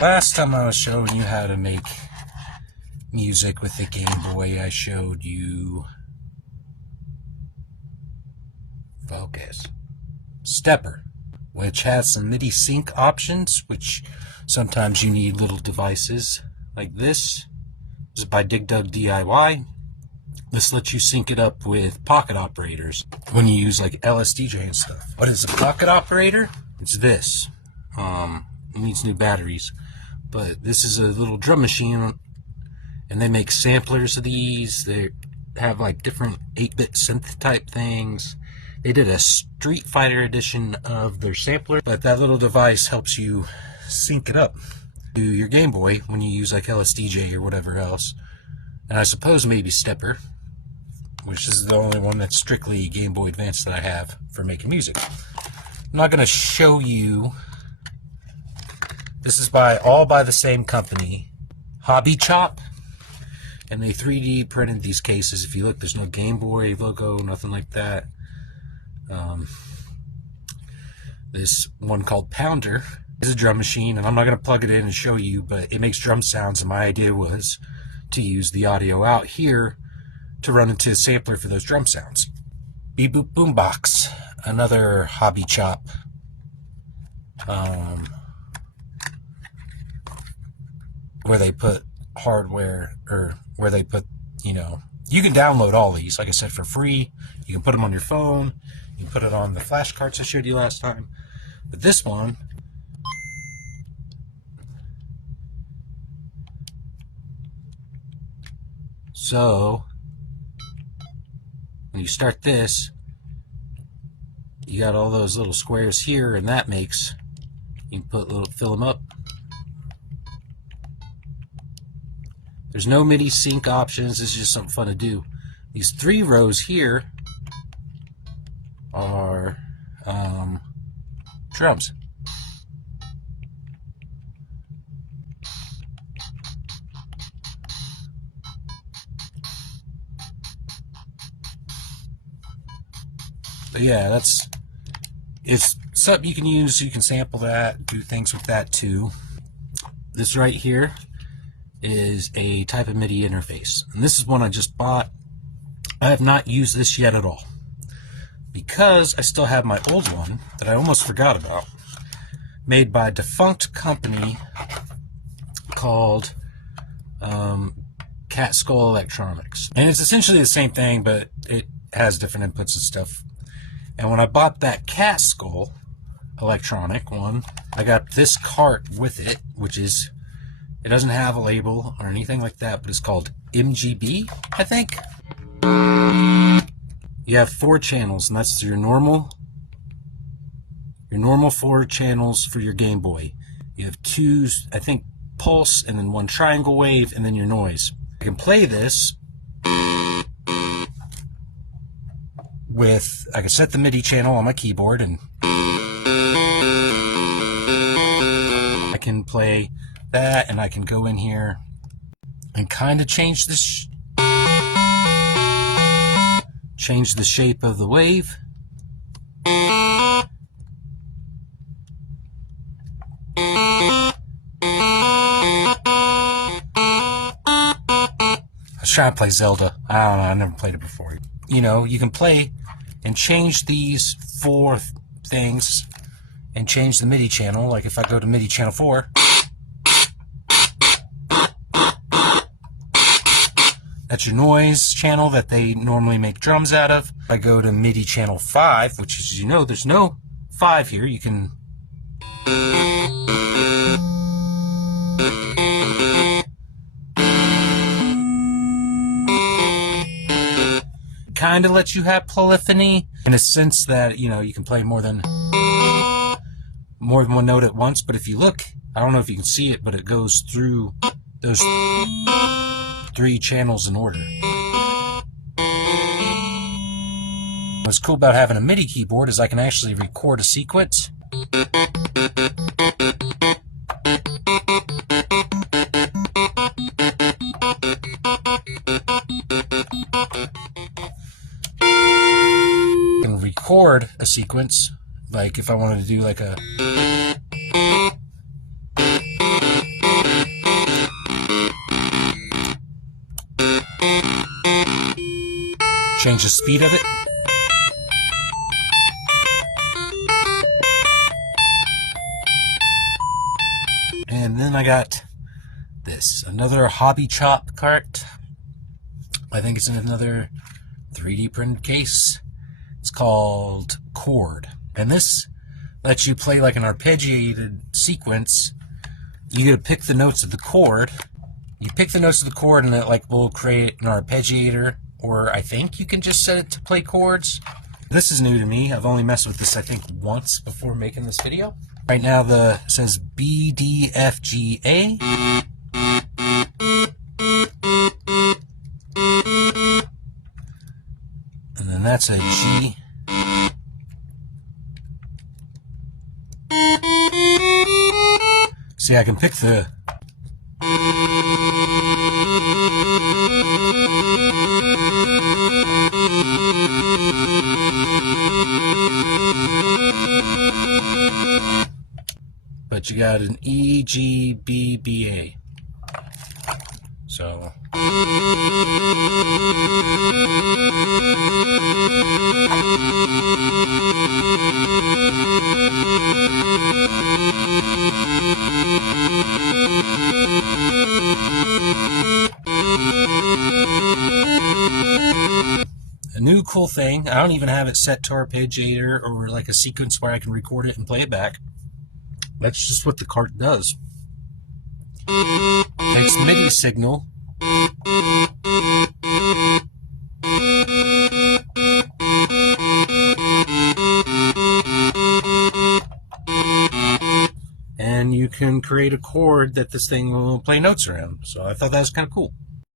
Last time I was showing you how to make music with the Game Boy, I showed you Stepper, which has some MIDI sync options, which sometimes you need little devices like this. This is by Dig Dug DIY. This lets you sync it up with pocket operators when you use like LSDJ and stuff. What is a pocket operator? It's this. It needs new batteries. But this is a little drum machine, and they make samplers of these. They have like different 8-bit synth type things. They did a Street Fighter edition of their sampler, but that little device helps you sync it up to your Game Boy when you use like LSDJ or whatever else. And I suppose maybe Stepper, which is the only one that's strictly Game Boy Advance that I have for making music. I'm not going to show you. This is all by the same company, Hobby Chop, and they 3D printed these cases. If you look, there's no Game Boy logo, nothing like that. This one called Pounder is a drum machine, and I'm not going to plug it in and show you, but it makes drum sounds, and my idea was to use the audio out here to run into a sampler for those drum sounds. Beep Boop Boombox, another Hobby Chop. Where they put hardware, or where they put, you can download all these, like I said, for free. You can put them on your phone. You can put it on the flash cards I showed you last time. But this one, so when you start this, you got all those little squares here, and that makes, you can fill them up. There's no MIDI sync options. This is just something fun to do. These 3 rows here are drums. But yeah, it's something you can use. You can sample that, do things with that too. This right here is a type of MIDI interface, and this is one I just bought. I have not used this yet at all because I still have my old one that I almost forgot about, made by a defunct company called Cat Skull Electronics, and it's essentially the same thing, but it has different inputs and stuff. And when I bought that Cat Skull Electronic one, I got this cart with it, which is, it doesn't have a label or anything like that, but it's called MGB, I think. You have 4 channels, and that's your normal 4 channels for your Game Boy. You have 2, I think, pulse, and then 1 triangle wave, and then your noise. I can play this with, I can set the MIDI channel on my keyboard, and I can play that, and I can go in here and kind of change this, change the shape of the wave. I was trying to play Zelda. I don't know, I never played it before. You can play and change these 4 things and change the MIDI channel. Like if I go to MIDI channel 4, that's your noise channel that they normally make drums out of. If I go to MIDI channel 5, which is, there's no 5 here, you can kind of lets you have polyphony in a sense that, you can play more than one note at once. But if you look, I don't know if you can see it, but it goes through those 3 channels in order. What's cool about having a MIDI keyboard is I can actually record a sequence. I can record a sequence, like if I wanted to do like a... change the speed of it. And then I got this, another Hobby Chop cart. I think it's in another 3D printed case. It's called Chord. And this lets you play like an arpeggiated sequence. You gotta pick the notes of the chord. You pick the notes of the chord and it like will create an arpeggiator, or I think you can just set it to play chords. This is new to me. I've only messed with this I think once before making this video. Right now it says B, D, F, G, A. And then that's a G. See, I can pick the... But you got an E, G, B, B, A. So... A new cool thing, I don't even have it set to arpeggiator or like a sequence where I can record it and play it back. That's just what the cart does. Takes MIDI signal. And you can create a chord that this thing will play notes around. So I thought that was kind of cool.